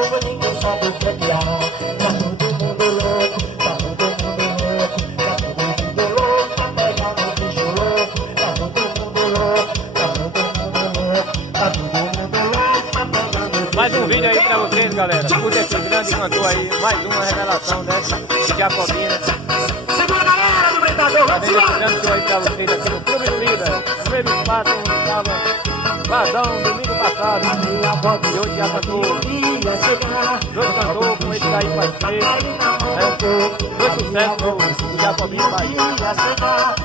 povo ninguém sabe o que é pior. Tá todo mundo louco, tá todo mundo louco, tá todo mundo louco, tá pegando o bicho louco. Tá todo mundo louco, tá todo mundo louco, tá todo mundo louco, tá pegando o bicho. Mais um vídeo aí pra vocês, galera. Curte esse grande cantor aí. Mais uma revelação dessa de Jacobina. Segura a galera do Britador, Tá vamos vendo esse embora! grande show aí pra vocês aqui no Clube Líder. No mesmo espaço onde estava Vadão domingo passado. E hoje já cantou dois cantores com esse daí faz tempo. Dois sucessos do Jacobina Bahia.